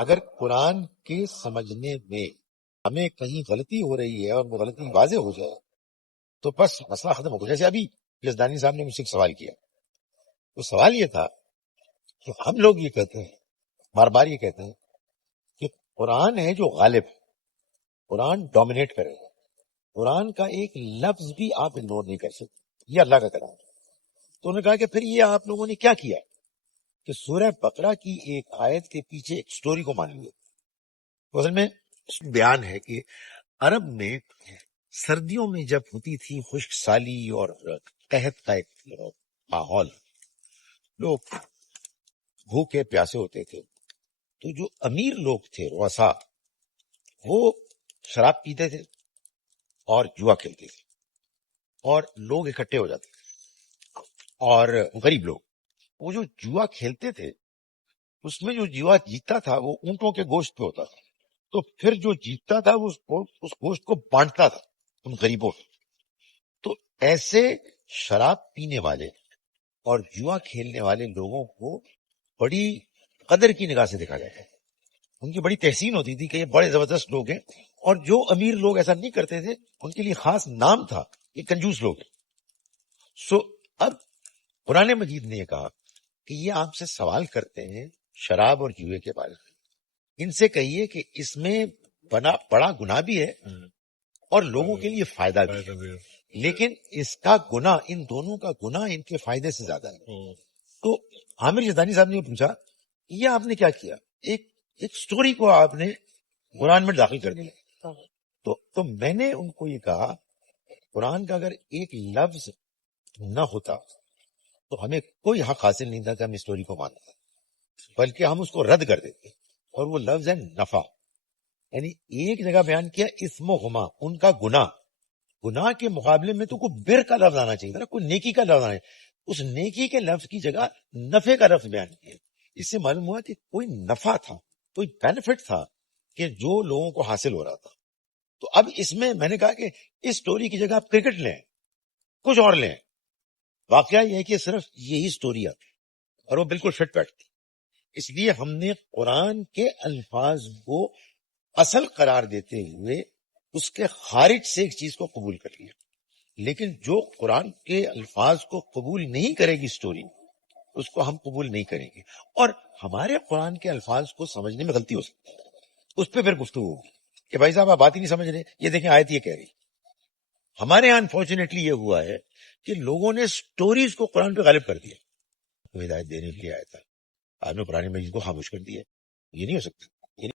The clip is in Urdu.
اگر قرآن کے سمجھنے میں ہمیں کہیں غلطی ہو رہی ہے اور وہ غلطی واضح ہو جائے تو بس مسئلہ ختم ہو گیا. جیسے ابھی یزدانی صاحب نے مجھ سے ایک سوال کیا. تو سوال یہ تھا کہ ہم لوگ یہ کہتے ہیں، بار بار یہ کہتے ہیں کہ قرآن ہے جو غالب ہے، قرآن ڈومینیٹ کرے گا، قرآن کا ایک لفظ بھی آپ اگنور نہیں کر سکتے، یہ اللہ کا کلام ہے. تو انہوں نے کہا کہ پھر یہ آپ لوگوں نے کیا کیا کہ سورہ بقرہ کی ایک آیت کے پیچھے ایک سٹوری کو مان لیا. اصل میں اس میں بیان ہے کہ عرب میں سردیوں میں جب ہوتی تھی خشک سالی اور قحط کا ایک ماحول، لوگ بھوکے پیاسے ہوتے تھے، تو جو امیر لوگ تھے رؤساء، وہ شراب پیتے تھے اور جوا کھیلتے تھے، اور لوگ اکٹھے ہو جاتے تھے. اور غریب لوگ وہ جو جوا کھیلتے تھے اس میں جو جوا جیتتا تھا وہ اونٹوں کے گوشت پہ ہوتا تھا، تو پھر جو جیتتا تھا وہ اس گوشت کو بانٹتا تھا ان غریبوں کو. تو ایسے شراب پینے والے اور جوا کھیلنے والے لوگوں کو بڑی قدر کی نگاہ سے دیکھا جاتا ہے، ان کی بڑی تحسین ہوتی تھی کہ یہ بڑے زبردست لوگ ہیں. اور جو امیر لوگ ایسا نہیں کرتے تھے ان کے لیے خاص نام تھا، یہ کنجوس لوگ ہیں. اب قرآن مجید نے یہ کہا کہ یہ آپ سے سوال کرتے ہیں شراب اور جوئے کے بارے میں، ان سے کہیے کہ اس میں بڑا گناہ بھی ہے اور لوگوں کے لیے فائدہ بھی ہے، لیکن اس کا گناہ، ان دونوں کا گناہ ان کے فائدے سے زیادہ ہے. تو عامر یزدانی صاحب نے پوچھا یہ آپ نے کیا کیا، ایک سٹوری کو آپ نے قرآن میں داخل کر دیا. تو میں نے ان کو یہ کہا قرآن کا اگر ایک لفظ نہ ہوتا تو ہمیں کوئی حق حاصل نہیں تھا کہ ہم اس سٹوری کو مانتے، بلکہ ہم اس کو رد کر دیتے. اور وہ لفظ ہے نفع. یعنی ایک جگہ بیان کیا اسم و غما، ان کا گناہ کے مقابلے میں تو کوئی بر کا لفظ آنا چاہیے تھا نا، کوئی نیکی کا لفظ آنا چاہیے. اس نیکی کے لفظ کی جگہ نفع کا لفظ بیان کیا. اس سے معلوم ہوا کہ کوئی نفع تھا، کوئی بینیفٹ تھا کہ جو لوگوں کو حاصل ہو رہا تھا. تو اب اس میں نے کہا کہ اس سٹوری کی جگہ آپ کرکٹ لیں، کچھ اور لیں. واقعہ یہ ہے کہ صرف یہی سٹوری آتی اور وہ بالکل فٹ بیٹھتی. اس لیے ہم نے قرآن کے الفاظ کو اصل قرار دیتے ہوئے اس کے خارج سے ایک چیز کو قبول کر لیا. لیکن جو قرآن کے الفاظ کو قبول نہیں کرے گی سٹوری، اس کو ہم قبول نہیں کریں گے. اور ہمارے قرآن کے الفاظ کو سمجھنے میں غلطی ہو سکتی ہے، اس پہ پھر گفتگو ہوگی کہ بھائی صاحب آپ بات ہی نہیں سمجھ رہے، یہ دیکھیں آیت یہ کہہ رہی. ہمارے یہاں انفارچونیٹلی یہ ہوا ہے کہ لوگوں نے سٹوریز کو قرآن پہ غالب کر دیا. ہدایت دینے کے لیے آیا تھا، آپ نے قرآن مجید کو خاموش کر دیا. یہ نہیں ہو سکتا.